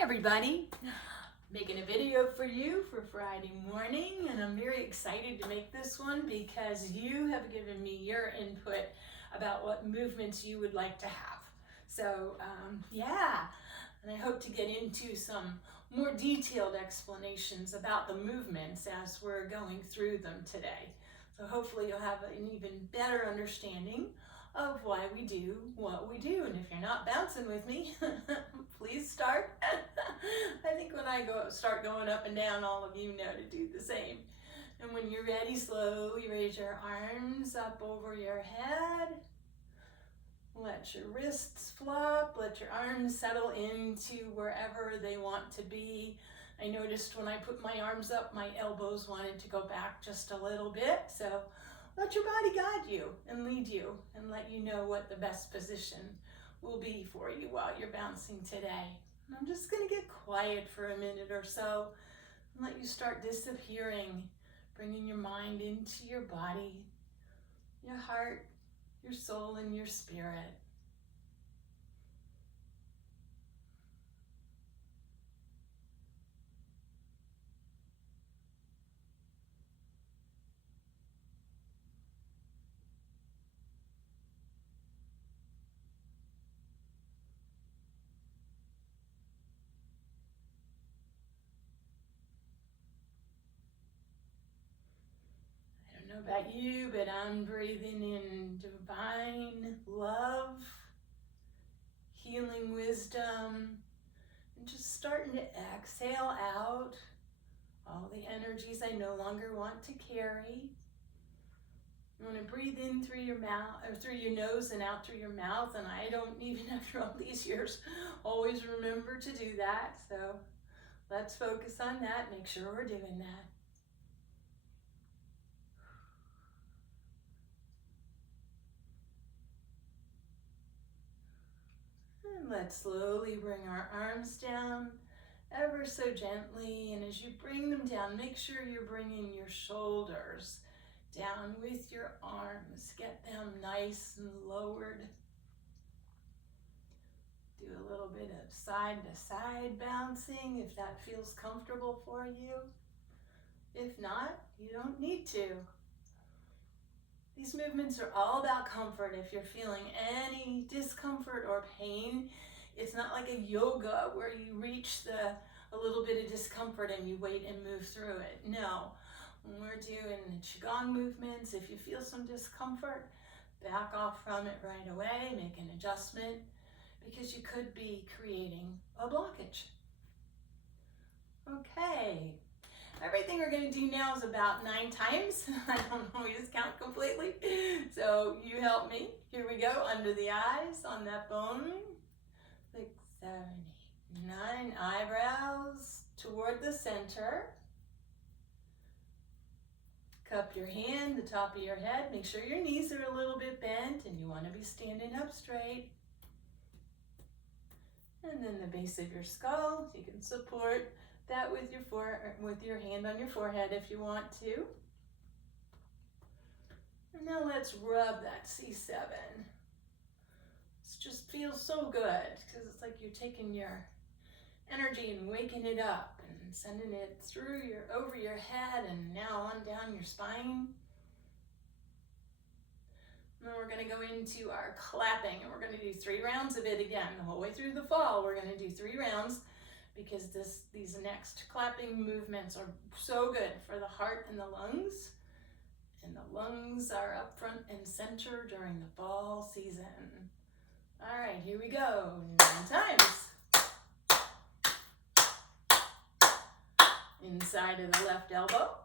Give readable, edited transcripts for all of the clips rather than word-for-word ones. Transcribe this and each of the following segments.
Hi everybody, making a video for you for Friday morning, and I'm very excited to make this one because you have given me your input about what movements you would like to have. So yeah, and I hope to get into some more detailed explanations about the movements as we're going through them today. So hopefully you'll have an even better understanding of why we do what we do. And if you're not bouncing with me, please start. I think when I start going up and down, all of you know to do the same. And when you're ready, slowly raise your arms up over your head. Let your wrists flop, let your arms settle into wherever they want to be. I noticed when I put my arms up, my elbows wanted to go back just a little bit. So let your body guide you and lead you and let you know what the best position will be for you while you're bouncing today. And I'm just going to get quiet for a minute or so and let you start disappearing, bringing your mind into your body, your heart, your soul, and your spirit. I don't know about you, but I'm breathing in divine love, healing wisdom, and just starting to exhale out all the energies I no longer want to carry. You want to breathe in through your mouth, or through your nose and out through your mouth, and I don't even after all these years always remember to do that. So let's focus on that, make sure we're doing that. And let's slowly bring our arms down ever so gently, and as you bring them down, make sure you're bringing your shoulders down with your arms. Get them nice and lowered. Do a little bit of side to side bouncing if that feels comfortable for you. If not, you don't need to. These movements are all about comfort. If you're feeling any discomfort or pain, it's not like a yoga where you reach a little bit of discomfort and you wait and move through it. No, when we're doing the Qigong movements, if you feel some discomfort, back off from it right away, make an adjustment, because you could be creating a blockage. Okay. Everything we're going to do now is about 9 times. I don't always count completely. So you help me. Here we go. Under the eyes, on that bone. 6, 7, 8, 9. Eyebrows toward the center. Cup your hand, the top of your head. Make sure your knees are a little bit bent and you want to be standing up straight. And then the base of your skull. You can support that with your hand on your forehead if you want to. And now let's rub that C7. It just feels so good because it's like you're taking your energy and waking it up and sending it through over your head and now on down your spine. And then we're going to go into our clapping, and we're going to do 3 rounds of it again. The whole way through the fall, we're going to do 3 rounds because these next clapping movements are so good for the heart and the lungs. And the lungs are up front and center during the fall season. All right, here we go. 9 times. Inside of the left elbow.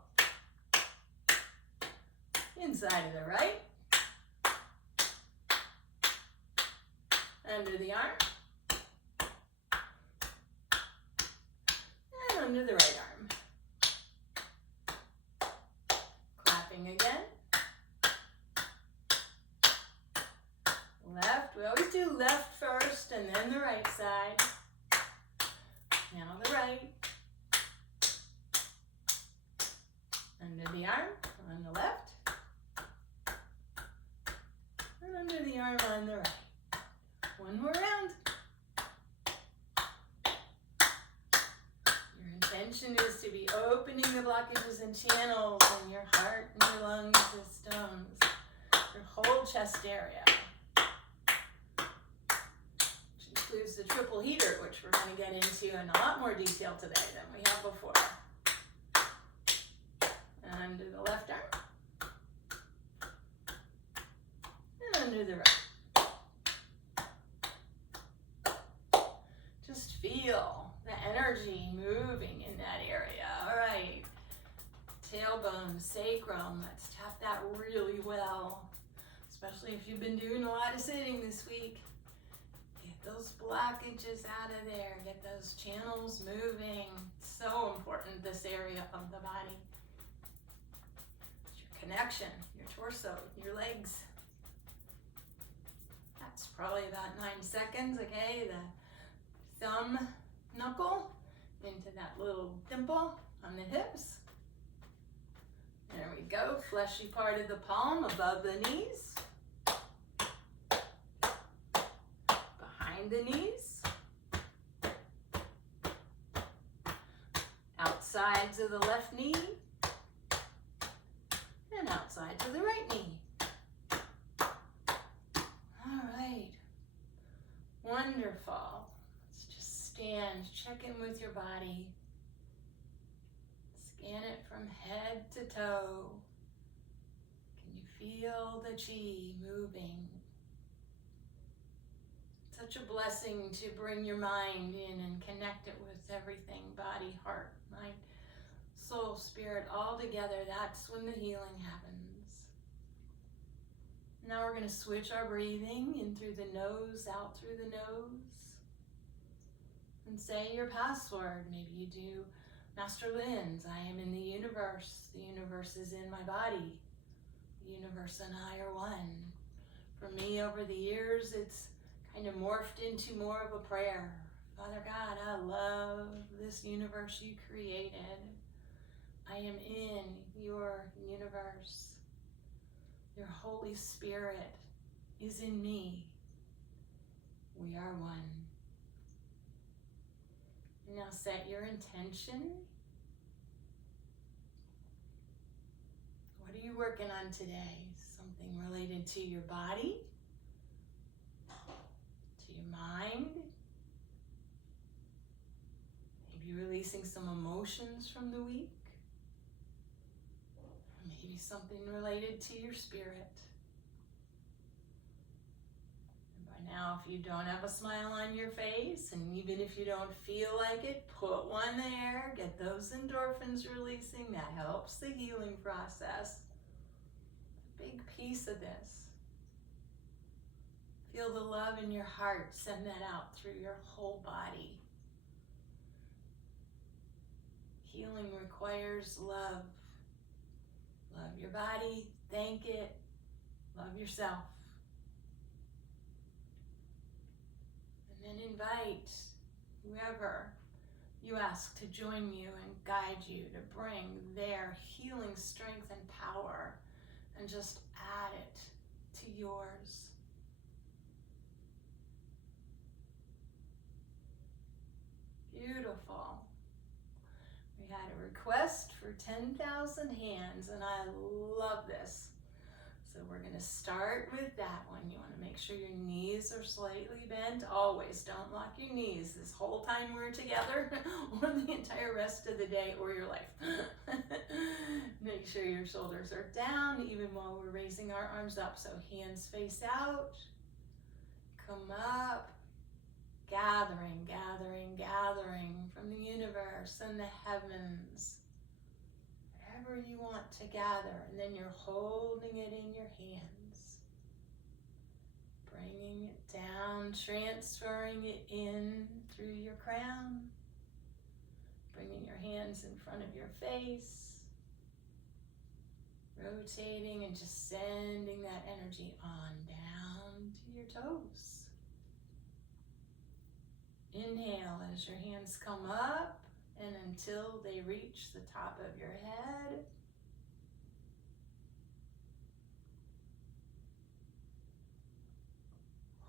Inside of the right. Under the arm. And under the right arm. Clapping again. Left, we always do left first and then the right side. Now the right. Under the arm on the left. And under the arm on the right. One more round. intention is to be opening the blockages and channels in your heart and your lung systems, your whole chest area, which includes the triple heater, which we're going to get into in a lot more detail today than we have before. And under the left arm, and under the right. Just feel the energy moving in that area. All right. Tailbone, sacrum. Let's tap that really well, especially if you've been doing a lot of sitting this week. Get those blockages out of there. Get those channels moving. So important, this area of the body. It's your connection, your torso, your legs. That's probably about 9 seconds, okay? The thumb knuckle into that little dimple on the hips. There we go, fleshy part of the palm above the knees. Behind the knees. Outsides of the left knee. And outside to the right knee. All right. Wonderful. Let's just stand, check in with your body. Scan it from head to toe. Can you feel the chi moving? Such a blessing to bring your mind in and connect it with everything, body, heart, mind, soul, spirit, all together. That's when the healing happens. Now we're going to switch our breathing in through the nose, out through the nose. And say your password. Maybe you do Master Lynn's, I am in the universe is in my body, the universe and I are one. For me, over the years, it's kind of morphed into more of a prayer. Father God, I love this universe you created. I am in your universe. Your Holy Spirit is in me. We are one. Now set your intention. What are you working on today? Something related to your body, to your mind, maybe releasing some emotions from the week, maybe something related to your spirit. Now, if you don't have a smile on your face, and even if you don't feel like it, put one there. Get those endorphins releasing. That helps the healing process. A big piece of this. Feel the love in your heart. Send that out through your whole body. Healing requires love. Love your body. Thank it. Love yourself. And invite whoever you ask to join you and guide you to bring their healing strength and power and just add it to yours. Beautiful. We had a request for 10,000 hands, and I love this. So we're going to start with that one. You want to make sure your knees are slightly bent. Always don't lock your knees this whole time we're together or the entire rest of the day or your life. Make sure your shoulders are down even while we're raising our arms up. So hands face out. Come up. Gathering, gathering, gathering from the universe and the heavens. Whatever you want to gather, and then you're holding it in your hands. Bringing it down, transferring it in through your crown. Bringing your hands in front of your face. Rotating and just sending that energy on down to your toes. Inhale as your hands come up and until they reach the top of your head.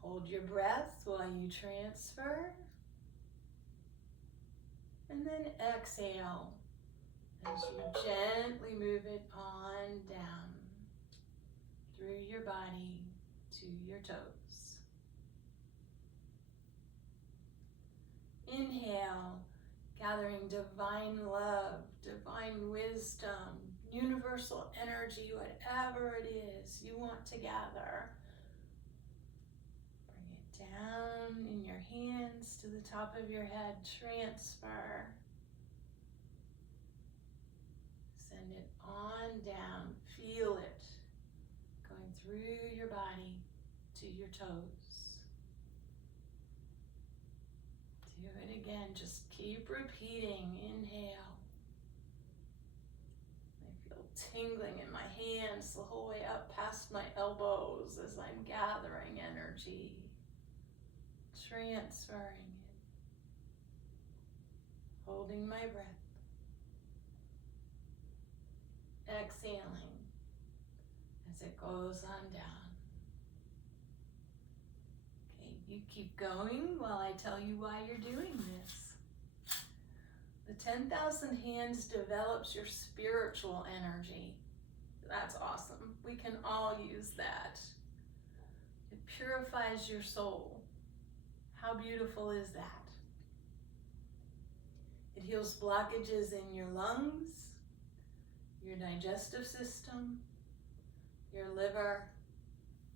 Hold your breath while you transfer. And then exhale as you gently move it on down through your body to your toes. Inhale, gathering divine love, divine wisdom, universal energy, whatever it is you want to gather. Bring it down in your hands to the top of your head. Transfer. Send it on down. Feel it going through your body to your toes. Do it again. Just keep repeating. Inhale. I feel tingling in my hands the whole way up past my elbows as I'm gathering energy. Transferring it. Holding my breath. Exhaling as it goes on down. Okay, you keep going while I tell you why you're doing this. The 10,000 hands develops your spiritual energy. That's awesome. We can all use that. It purifies your soul. How beautiful is that? It heals blockages in your lungs, your digestive system, your liver,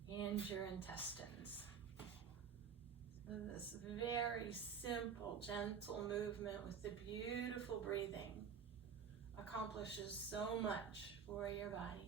and your intestines. So this very simple, gentle movement with the beautiful breathing accomplishes so much for your body.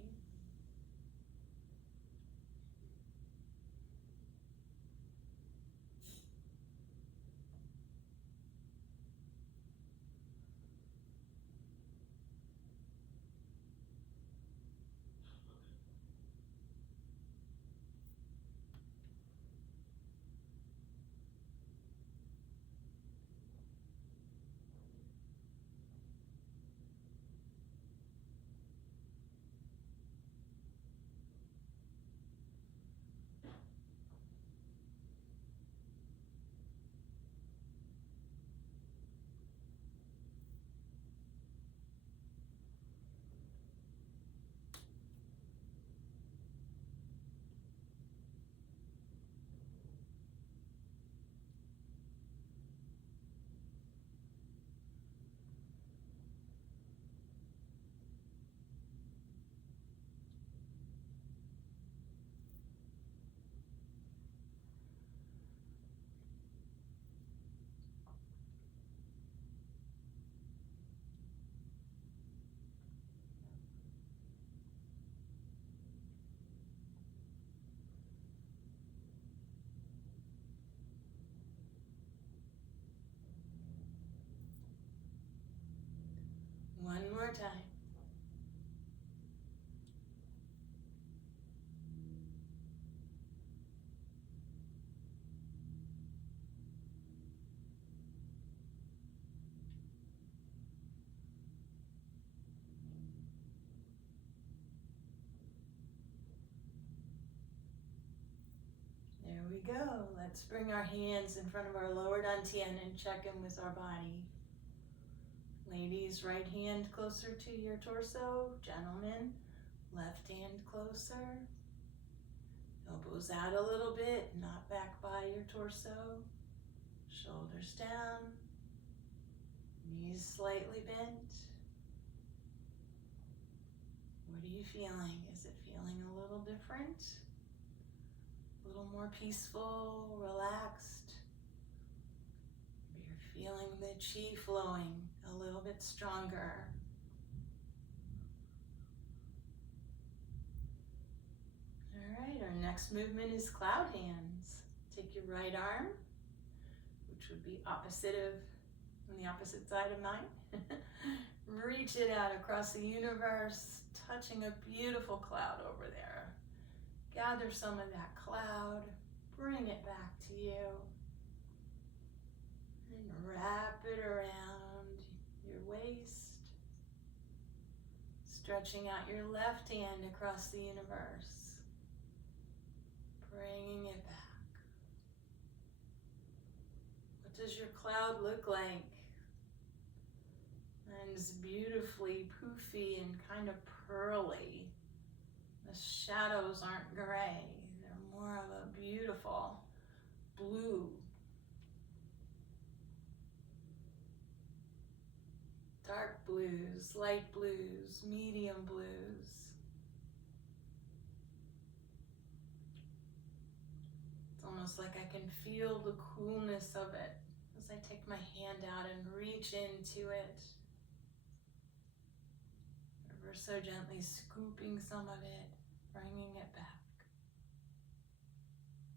One more time. There we go. Let's bring our hands in front of our lower dantian and check in with our body. Ladies, right hand closer to your torso. Gentlemen, left hand closer. Elbows out a little bit, not back by your torso. Shoulders down. Knees slightly bent. What are you feeling? Is it feeling a little different? A little more peaceful, relaxed? Maybe you're feeling the chi flowing a little bit stronger. All right, our next movement is cloud hands. Take your right arm, which would be opposite of, on the opposite side of mine. Reach it out across the universe, touching a beautiful cloud over there. Gather some of that cloud, bring it back to you, and wrap it around your waist, stretching out your left hand across the universe, bringing it back. What does your cloud look like? and it's beautifully poofy and kind of pearly. The shadows aren't gray. They're more of a beautiful blue. Dark blues, light blues, medium blues. It's almost like I can feel the coolness of it as I take my hand out and reach into it. Ever so gently scooping some of it, bringing it back.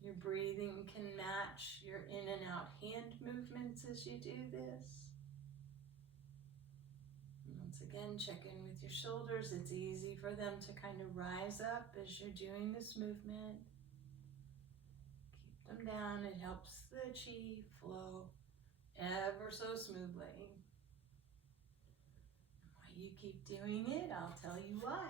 Your breathing can match your in and out hand movements as you do this. Once again, check in with your shoulders. It's easy for them to kind of rise up as you're doing this movement. Keep them down. It helps the chi flow ever so smoothly. And while you keep doing it, I'll tell you why.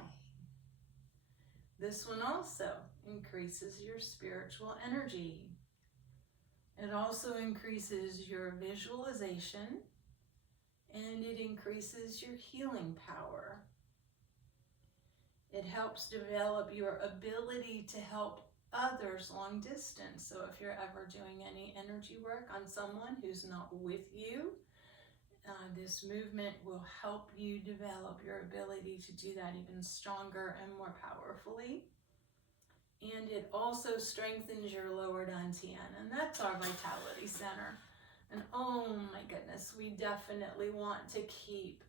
This one also increases your spiritual energy. It also increases your visualization, and it increases your healing power. It helps develop your ability to help others long distance. So if you're ever doing any energy work on someone who's not with you, this movement will help you develop your ability to do that even stronger and more powerfully. And it also strengthens your lower dantian, and that's our vitality center. And oh my goodness, we definitely want to keep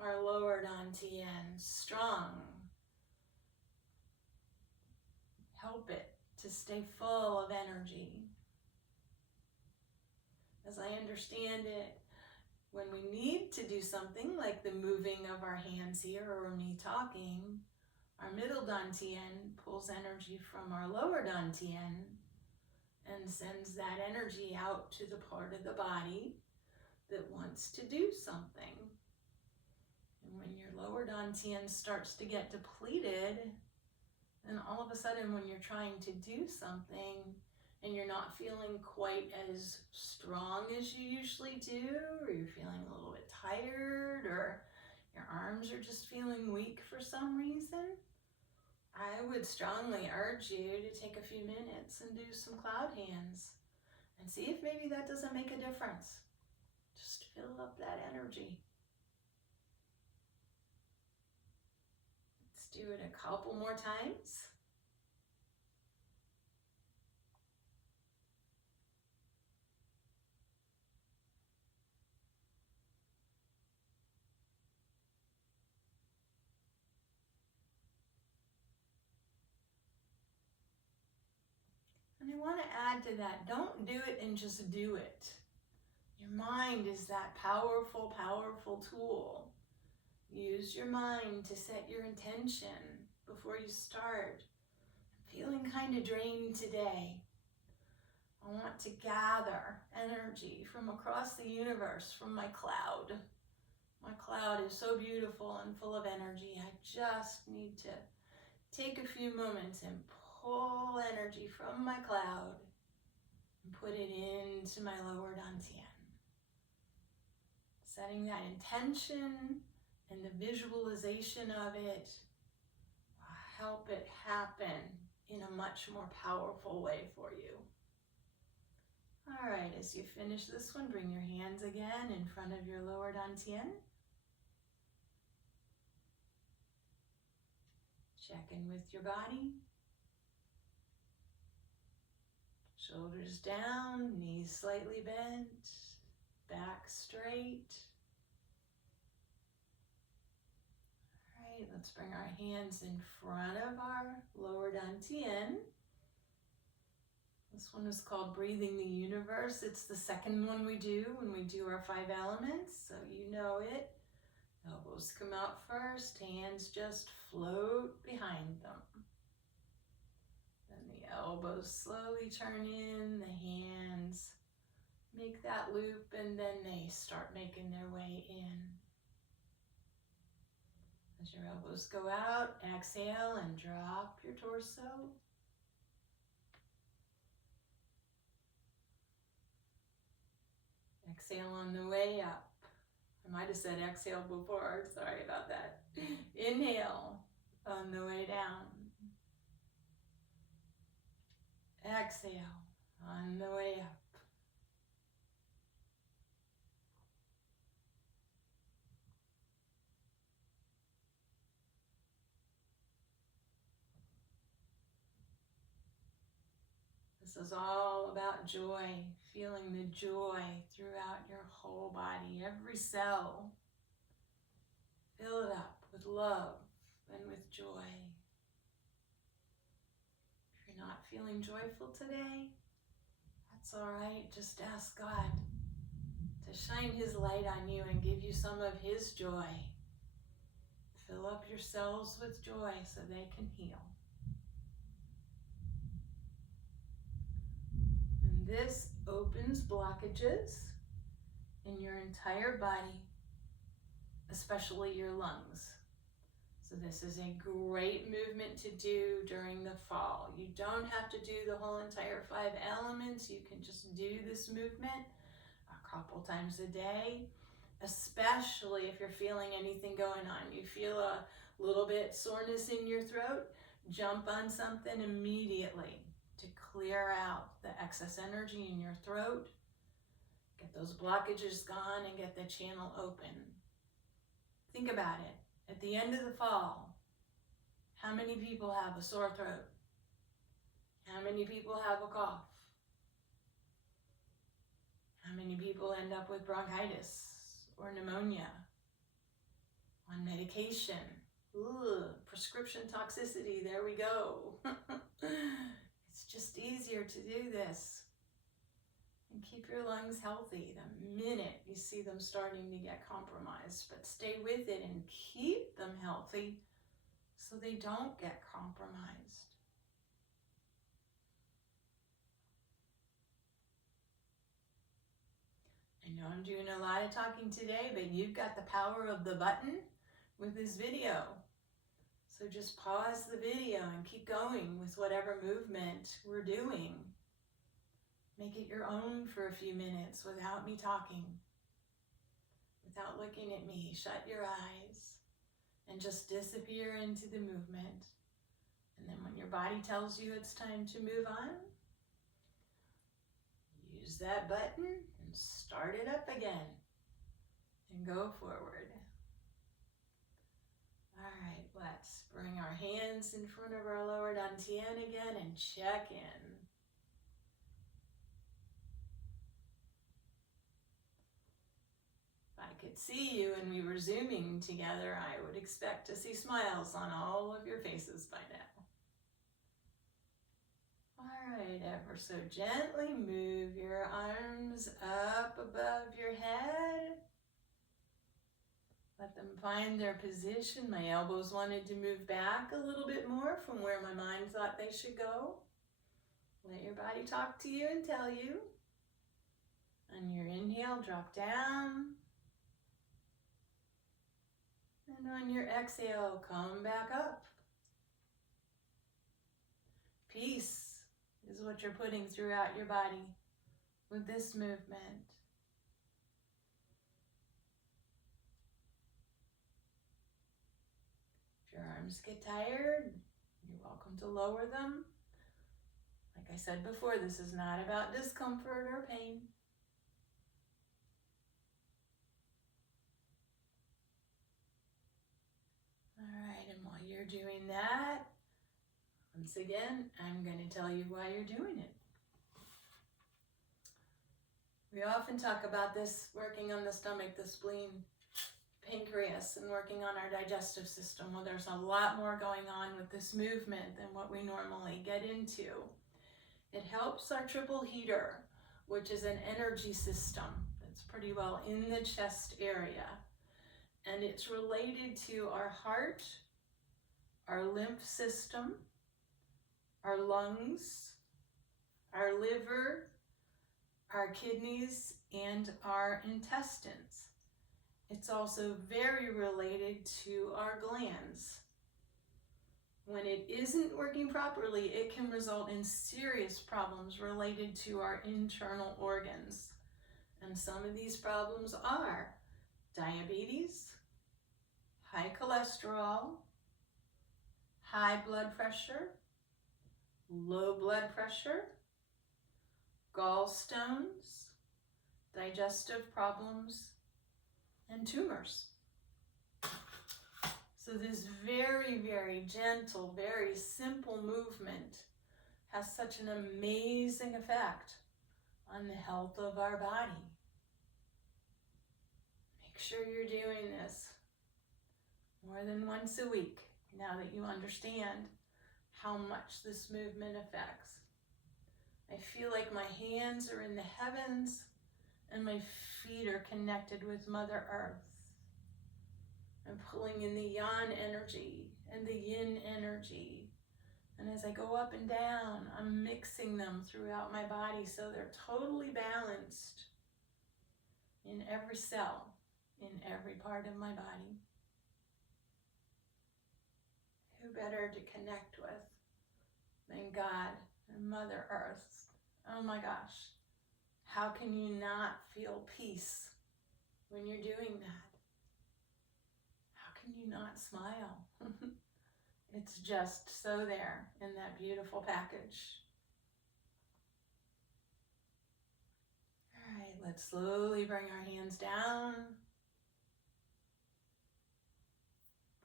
our lower dantian strong. Help it to stay full of energy. As I understand it, when we need to do something like the moving of our hands here or me talking, our middle dantian pulls energy from our lower dantian and sends that energy out to the part of the body that wants to do something. And when your lower dantian starts to get depleted, then all of a sudden when you're trying to do something and you're not feeling quite as strong as you usually do, or you're feeling a little bit tired, or your arms are just feeling weak for some reason, I would strongly urge you to take a few minutes and do some cloud hands and see if maybe that doesn't make a difference. Just fill up that energy. Let's do it a couple more times. And I want to add to that, don't do it and just do it. Your mind is that powerful, powerful tool. Use your mind to set your intention before you start. I'm feeling kind of drained today. I want to gather energy from across the universe, from my cloud. My cloud is so beautiful and full of energy. I just need to take a few moments and pull energy from my cloud and put it into my lower dantian. Setting that intention and the visualization of it will help it happen in a much more powerful way for you. All right, as you finish this one, bring your hands again in front of your lower dantian. Check in with your body. Shoulders down, knees slightly bent, back straight. All right, let's bring our hands in front of our lower dantian. This one is called Breathing the Universe. It's the second one we do when we do our 5 elements, so you know it. Elbows come out first, hands just float behind them. Then the elbows slowly turn in, the hands make that loop, and then they start making their way in. As your elbows go out, exhale and drop your torso. Exhale on the way up. I might have said exhale before, sorry about that. Inhale on the way down. Exhale on the way up. This is all about joy, feeling the joy throughout your whole body, every cell. Fill it up with love and with joy. If you're not feeling joyful today, that's all right. Just ask God to shine His light on you and give you some of His joy. Fill up your cells with joy so they can heal. And this opens blockages in your entire body, especially your lungs. So this is a great movement to do during the fall. You don't have to do the whole entire 5 elements. You can just do this movement a couple times a day, especially if you're feeling anything going on. You feel a little bit soreness in your throat, jump on something immediately to clear out the excess energy in your throat, get those blockages gone, and get the channel open. Think about it. At the end of the fall, how many people have a sore throat? How many people have a cough? How many people end up with bronchitis or pneumonia on medication? Prescription toxicity, there we go. It's just easier to do this. And keep your lungs healthy the minute you see them starting to get compromised. But stay with it and keep them healthy so they don't get compromised. I know I'm doing a lot of talking today, but you've got the power of the button with this video. So just pause the video and keep going with whatever movement we're doing. Make it your own for a few minutes without me talking, without looking at me. Shut your eyes and just disappear into the movement. And then when your body tells you it's time to move on, use that button and start it up again and go forward. All right, let's bring our hands in front of our lower dantian again and check in. If I could see you and we were Zooming together, I would expect to see smiles on all of your faces by now. All right, ever so gently move your arms up above your head. Let them find their position. My elbows wanted to move back a little bit more from where my mind thought they should go. Let your body talk to you and tell you. On your inhale, drop down. And on your exhale, come back up. Peace is what you're putting throughout your body with this movement. If your arms get tired, you're welcome to lower them. Like I said before, this is not about discomfort or pain. All right, and while you're doing that, once again, I'm going to tell you why you're doing it. We often talk about this working on the stomach, the spleen, pancreas, and working on our digestive system. Well, there's a lot more going on with this movement than what we normally get into. It helps our triple heater, which is an energy system that's pretty well in the chest area. And it's related to our heart, our lymph system, our lungs, our liver, our kidneys, and our intestines. It's also very related to our glands. When it isn't working properly, it can result in serious problems related to our internal organs. And some of these problems are diabetes, diabetes, high cholesterol, high blood pressure, low blood pressure, gallstones, digestive problems, and tumors. So this very, very gentle, very simple movement has such an amazing effect on the health of our body. Make sure you're doing this more than once a week now that you understand how much this movement affects. I feel like my hands are in the heavens and my feet are connected with Mother Earth. I'm pulling in the yang energy and the yin energy. And as I go up and down, I'm mixing them throughout my body so they're totally balanced in every cell, in every part of my body. Who better to connect with than God and Mother Earth? Oh my gosh. How can you not feel peace when you're doing that? How can you not smile? It's just so there in that beautiful package. All right, let's slowly bring our hands down.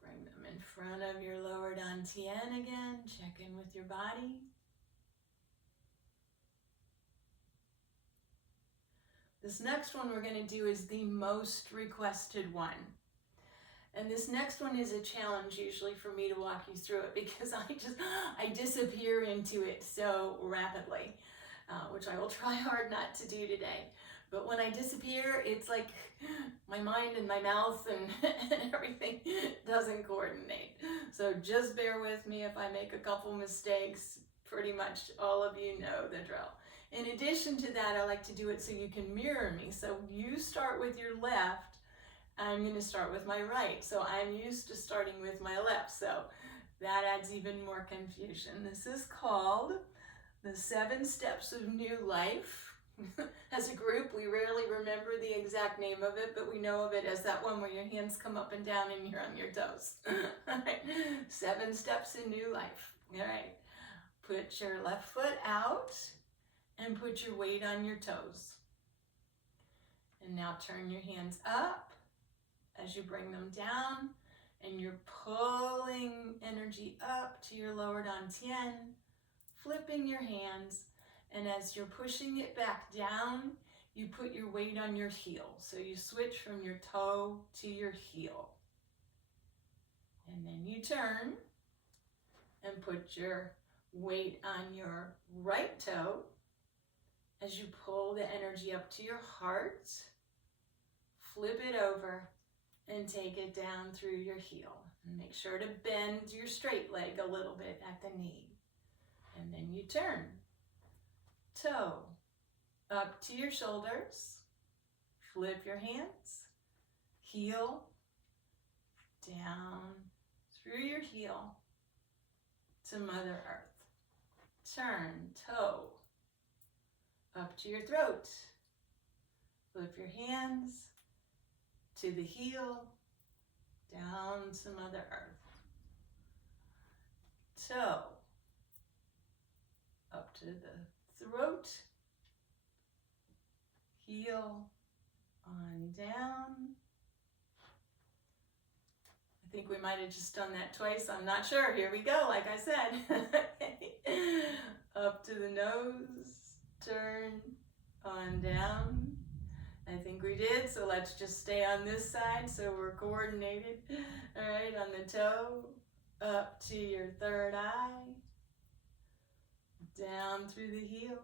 Bring them in front of your lower dantian again. Check in with your body. This next one we're going to do is the most requested one. And this next one is a challenge usually for me to walk you through it because I disappear into it so rapidly, which I will try hard not to do today. But when I disappear, it's like my mind and my mouth and everything doesn't coordinate. So just bear with me if I make a couple mistakes. Pretty much all of you know the drill. In addition to that, I like to do it so you can mirror me. So you start with your left. I'm going to start with my right. So I'm used to starting with my left. So that adds even more confusion. This is called the 7 Steps of New Life. As a group, we rarely remember the exact name of it, but we know of it as that one where your hands come up and down and you're on your toes. All right. 7 Steps in New Life. All right. Put your left foot out and put your weight on your toes. And now turn your hands up as you bring them down, and you're pulling energy up to your lower dantian, flipping your hands, and as you're pushing it back down, you put your weight on your heel. So you switch from your toe to your heel. And then you turn and put your weight on your right toe as you pull the energy up to your heart, flip it over, and take it down through your heel. And make sure to bend your straight leg a little bit at the knee. And then you turn. Toe up to your shoulders. Flip your hands. Heel down through your heel to Mother Earth. Turn. Toe up to your throat. Flip your hands to the heel, down to Mother Earth. Toe up to the throat, heel on down. I think we might have just done that twice. I'm not sure. Here we go, like I said. Up to the nose, turn on down. I think we did, so let's just stay on this side so we're coordinated. All right, on the toe, up to your third eye, down through the heel,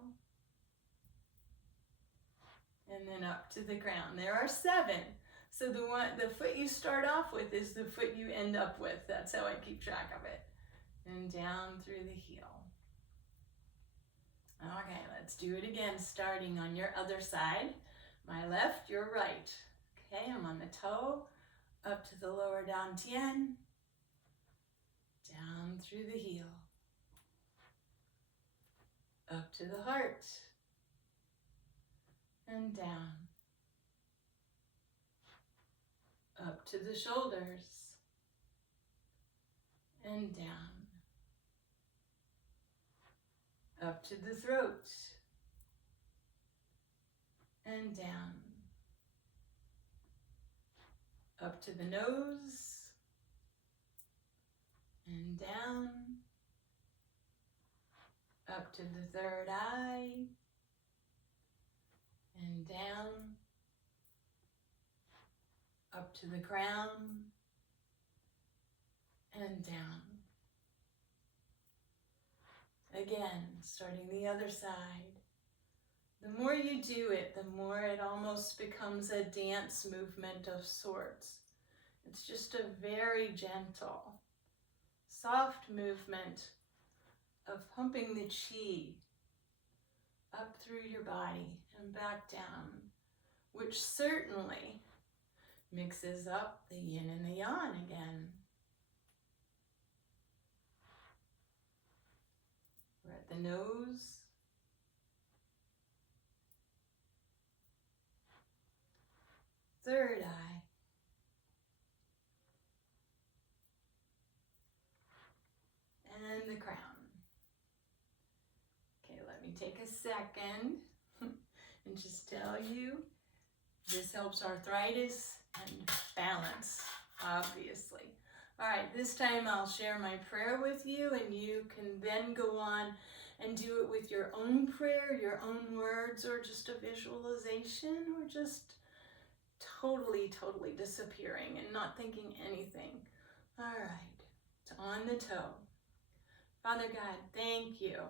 and then up to the crown. There are 7. So the foot you start off with is the foot you end up with. That's how I keep track of it. And down through the heel. Okay, let's do it again, starting on your other side. My left, your right. Okay, I'm on the toe, up to the lower dantian, down through the heel, up to the heart, and down, up to the shoulders and down. Up to the throat and down. Up to the nose and down. Up to the third eye and down. Up to the crown and down. Again, starting the other side. The more you do it, the more it almost becomes a dance movement of sorts. It's just a very gentle, soft movement of pumping the chi up through your body and back down, which certainly mixes up the yin and the yang again. We're at the nose. Third eye. And the crown. Okay, let me take a second and just tell you, this helps arthritis and balance, obviously. All right, this time I'll share my prayer with you, and you can then go on and do it with your own prayer, your own words, or just a visualization, or just totally disappearing and not thinking anything. All right, it's on the toe. Father God, thank you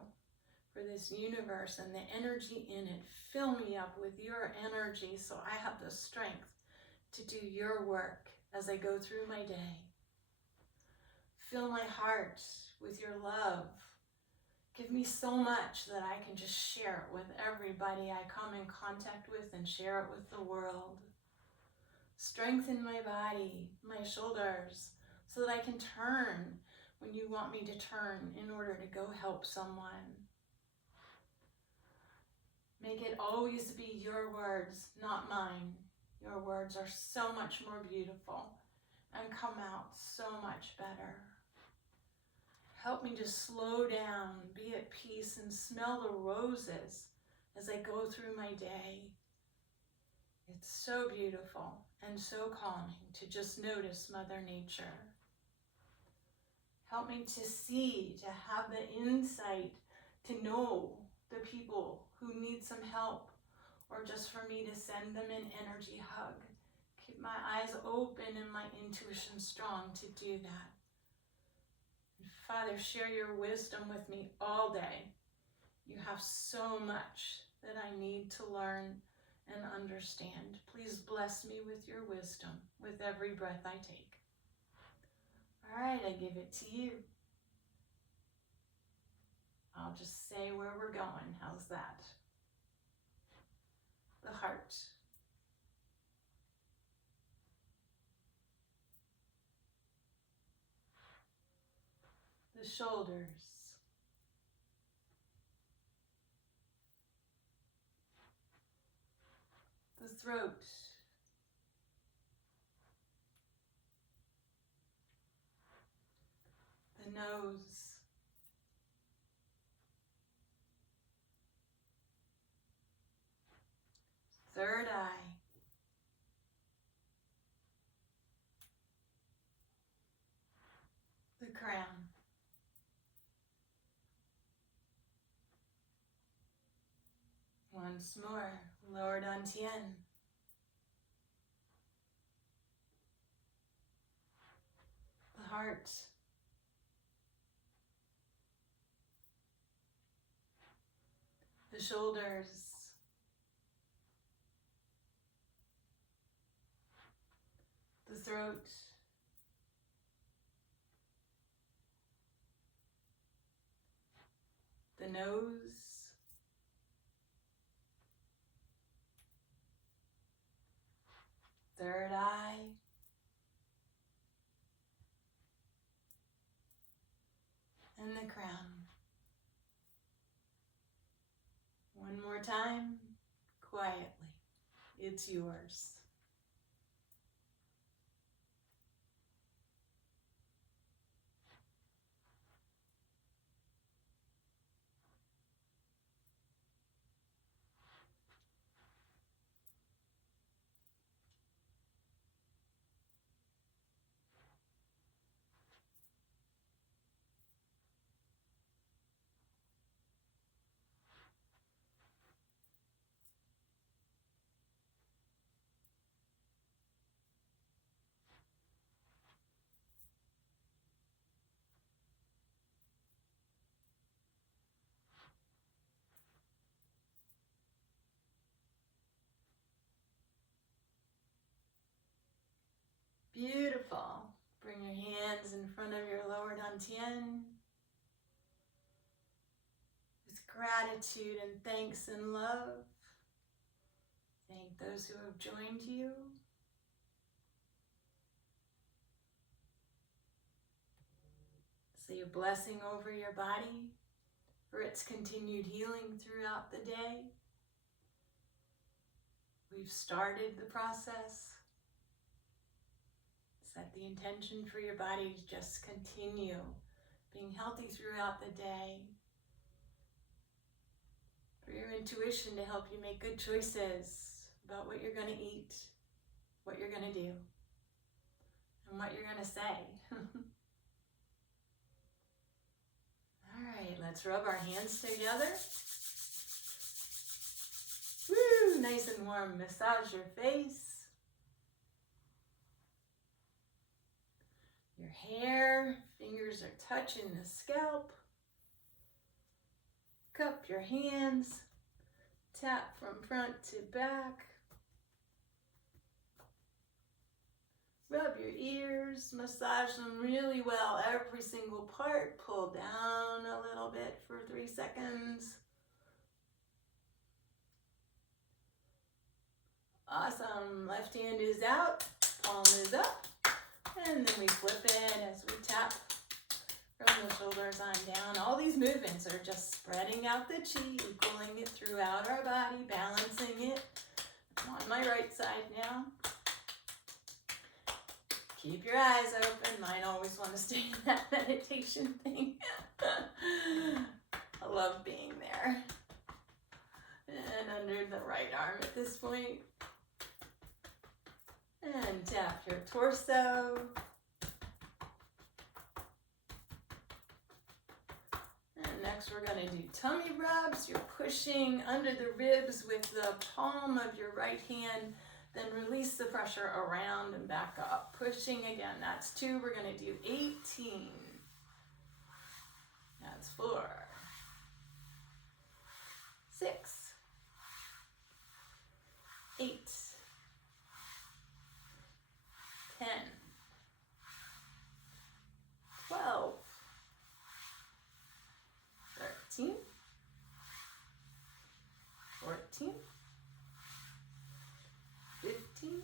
for this universe and the energy in it. Fill me up with your energy so I have the strength to do your work as I go through my day. Fill my heart with your love. Give me so much that I can just share it with everybody I come in contact with and share it with the world. Strengthen my body, my shoulders, so that I can turn when you want me to turn in order to go help someone. Make it always be your words, not mine. Your words are so much more beautiful and come out so much better. Help me to slow down, be at peace, and smell the roses as I go through my day. It's so beautiful and so calming to just notice Mother Nature. Help me to see, to have the insight, to know the people who need some help, or just for me to send them an energy hug. Keep my eyes open and my intuition strong to do that. And Father, share your wisdom with me all day. You have so much that I need to learn and understand. Please bless me with your wisdom with every breath I take. All right, I give it to you. I'll just say where we're going. How's that? The heart. The shoulders. The throat. The nose. Third eye. The crown. Once more, lower dantian. The heart. The shoulders. The throat. The nose. Third eye. And the crown. One more time, quietly. It's yours. Beautiful. Bring your hands in front of your lower dantian. With gratitude and thanks and love. Thank those who have joined you. Say a blessing over your body for its continued healing throughout the day. We've started the process. Set the intention for your body to just continue being healthy throughout the day. For your intuition to help you make good choices about what you're going to eat, what you're going to do, and what you're going to say. All right, let's rub our hands together. Woo, nice and warm. Massage your face. Your hair, fingers are touching the scalp. Cup your hands. Tap from front to back. Rub your ears, massage them really well, every single part. Pull down a little bit for 3 seconds. Awesome. Left hand is out, palm is up, and then we flip it as we tap from the shoulders on down. All these movements are just spreading out the chi, equaling it throughout our body, balancing it. I'm on my right side now. Keep your eyes open. Mine always want to stay in that meditation thing. I love being there. And under the right arm at this point. And tap your torso. And next we're going to do tummy rubs. You're pushing under the ribs with the palm of your right hand. Then release the pressure around and back up. Pushing again. That's 2. We're going to do 18. That's 4. 6. 8. 10. 12. 13. 14. 15,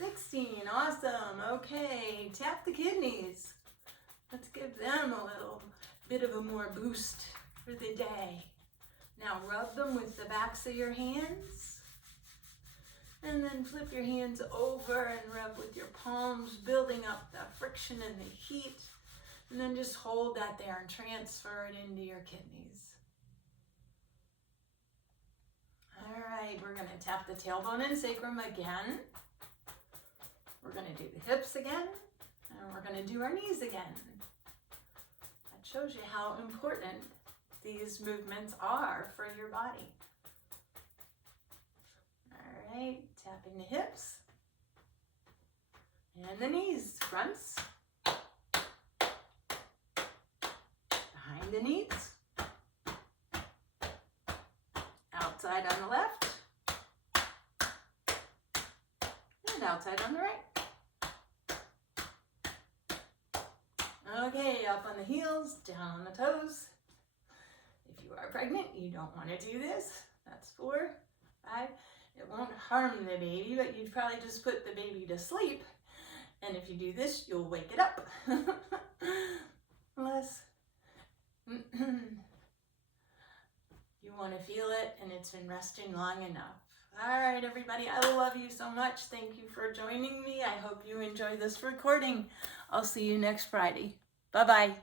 16, awesome. Okay, tap the kidneys. Let's give them a little bit of a more boost for the day. Now rub them with the backs of your hands. And then flip your hands over and rub with your palms, building up the friction and the heat. And then just hold that there and transfer it into your kidneys. All right, we're going to tap the tailbone and sacrum again. We're going to do the hips again, and we're going to do our knees again. That shows you how important these movements are for your body. All right, tapping the hips and the knees, fronts, behind the knees. Outside on the left, and outside on the right. Okay, up on the heels, down on the toes. If you are pregnant, you don't want to do this. That's 4, 5. It won't harm the baby, but you'd probably just put the baby to sleep. And if you do this, you'll wake it up. Unless you want to feel it and it's been resting long enough. All right, everybody, I love you so much. Thank you for joining me. I hope you enjoy this recording. I'll see you next Friday. Bye-bye.